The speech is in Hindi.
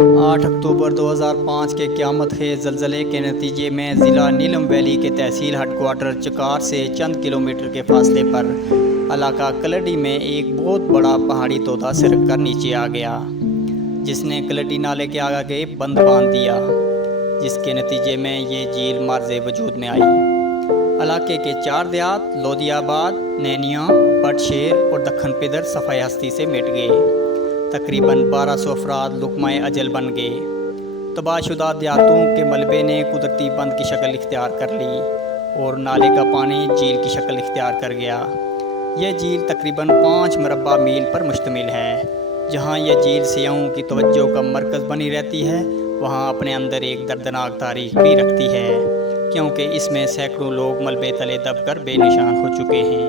8 अक्टूबर 2005 के क़यामत खेज़ ज़लज़ले के नतीजे में ज़िला नीलम वैली के तहसील हेडक्वार्टर चकार से चंद किलोमीटर के फासले पर इलाका कलडी में एक बहुत बड़ा पहाड़ी तोदा सिरक कर नीचे आ गया, जिसने कलडी नाले के आगे बंद बांध दिया, जिसके नतीजे में ये झील मार्ज़े वजूद में आई। इलाके के 4 देहात लोदियाबाद, नैनिया, बटशेर और दक्खन पिदर सफ़ाई हस्ती से मिट गए। तकरीबन 1200 अफराद लुकमाए अजल बन गए। तबाहशुदा देहातों के मलबे ने कुदरती बंद की शक्ल इख्तियार कर ली और नाले का पानी झील की शक्ल इख्तियार कर गया। यह झील तकरीबन 5 मरबा मील पर मुश्तमिल है। जहाँ यह झील सियाहों की तवज्जो का मरकज़ बनी रहती है, वहाँ अपने अंदर एक दर्दनाक तारीख भी रखती है, क्योंकि इसमें सैकड़ों लोग मलबे तले दबकर बेनिशान हो चुके हैं।